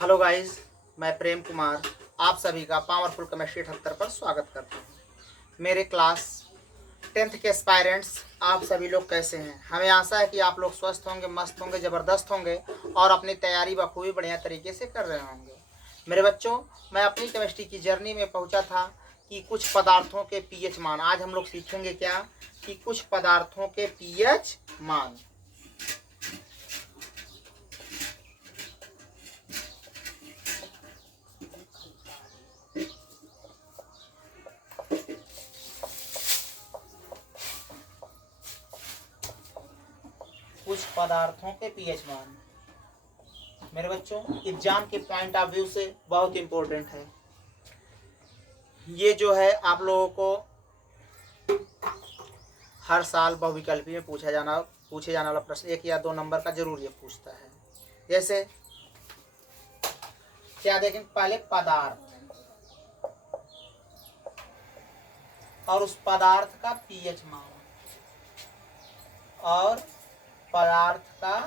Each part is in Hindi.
हेलो गाइस, मैं प्रेम कुमार आप सभी का पावरफुल केमिस्ट्री 78 पर स्वागत करता हूँ। मेरे क्लास 10th के एस्पायरेंट्स आप सभी लोग कैसे हैं? हमें आशा है कि आप लोग स्वस्थ होंगे, मस्त होंगे, ज़बरदस्त होंगे और अपनी तैयारी बखूबी बढ़िया तरीके से कर रहे होंगे। मेरे बच्चों, मैं अपनी केमिस्ट्री की जर्नी में पहुँचा था कि कुछ पदार्थों के पीएच मान। आज हम लोग सीखेंगे क्या कि कुछ पदार्थों के पीएच मान। कुछ पदार्थों के पीएच मान मेरे बच्चों एग्जाम के पॉइंट ऑफ व्यू से बहुत इंपॉर्टेंट है। ये जो है आप लोगों को हर साल बहुविकल्पी में पूछे जाने वाला प्रश्न 1 या 2 नंबर का जरूर ये पूछता है। जैसे क्या देखें, पहले पदार्थ और उस पदार्थ का पीएच मान और पदार्थ का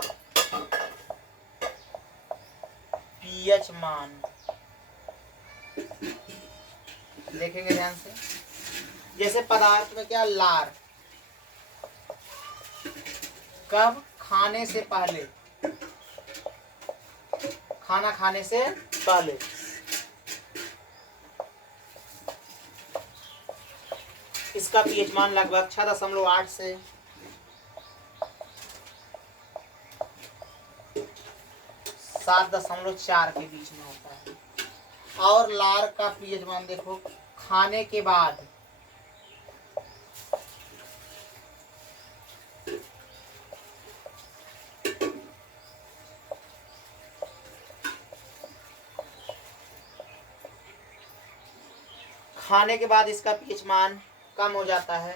पीएच मान देखेंगे ध्यान से। जैसे पदार्थ में क्या, लार कब, खाने से पहले, खाना खाने से पहले। इसका पीएच मान लगभग 6.8 से 7.4 के बीच में होता है। और लार का पीएच मान देखो, खाने के बाद इसका पीएच मान कम हो जाता है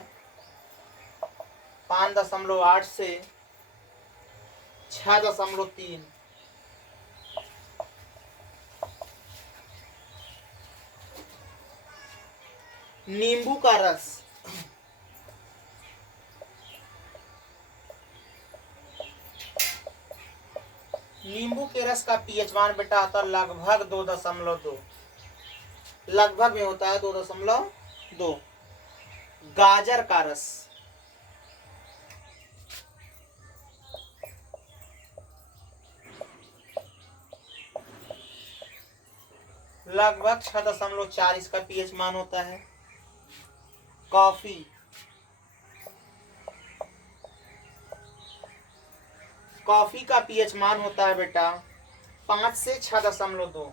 5.8 से 6.3। नींबू का रस नींबू के रस का पीएच मान बेटा होता है लगभग 2.2, लगभग में होता है 2.2। गाजर का रस लगभग 6.4 इसका पीएच मान होता है। कॉफी का पीएच मान होता है बेटा 5 से 6.2।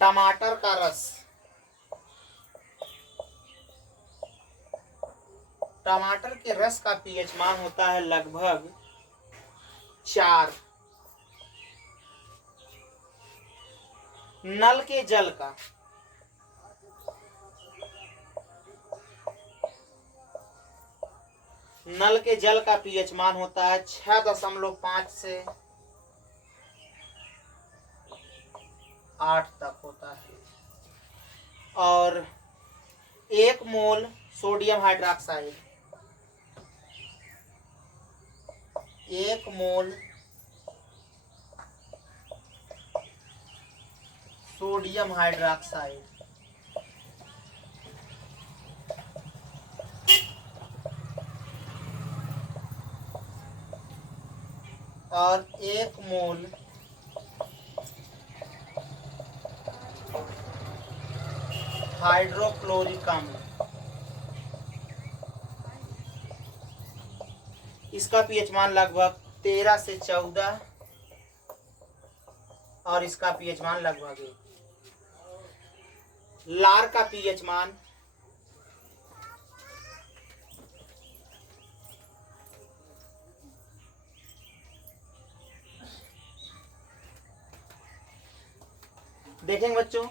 टमाटर का रस टमाटर के रस का पीएच मान होता है लगभग 4। नल के जल का पीएच मान होता है 6.5 से 8 तक होता है। और 1 मोल सोडियम हाइड्रोक्साइड 1 मोल सोडियम हाइड्रोक्साइड और 1 मोल हाइड्रोक्लोरिक अम्ल, इसका पीएच मान लगभग 13 से 14 और इसका पीएच मान लगभग 1। लार का पीएच मान देखेंगे बच्चों,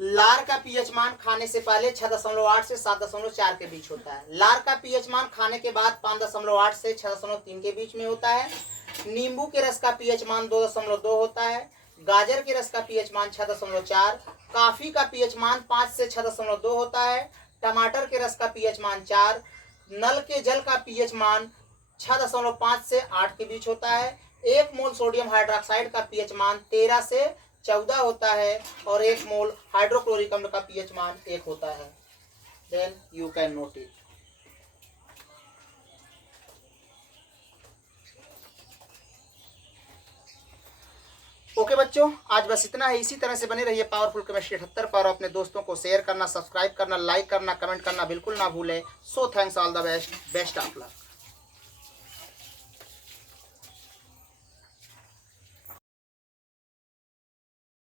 लार का पीएच मान खाने से पहले 6.8 से 7.4 के बीच होता है। लार का पीएच मान खाने के बाद 5.8 से 6.3 के बीच में होता है। नींबू के रस का पीएच मान 2.2 होता है। गाजर के रस का पीएच मान 6.4। कॉफी का पीएच मान 5 से 6.2 होता है। टमाटर के रस का पीएच मान 4। नल के जल का पीएच मान 6.5 से 8 के बीच होता है। 1 मोल सोडियम हाइड्रोक्साइड का पीएच मान 13 से 14 होता है और 1 मोल हाइड्रोक्लोरिक अम्ल का पीएच मान 1 होता है। Then you can note it. Okay बच्चों, आज बस इतना है। इसी तरह से बने रहिए पावरफुल केमिस्ट्री 78 पर। अपने दोस्तों को शेयर करना, सब्सक्राइब करना, लाइक करना, कमेंट करना बिल्कुल ना भूलें। So thanks, all the best, best of luck.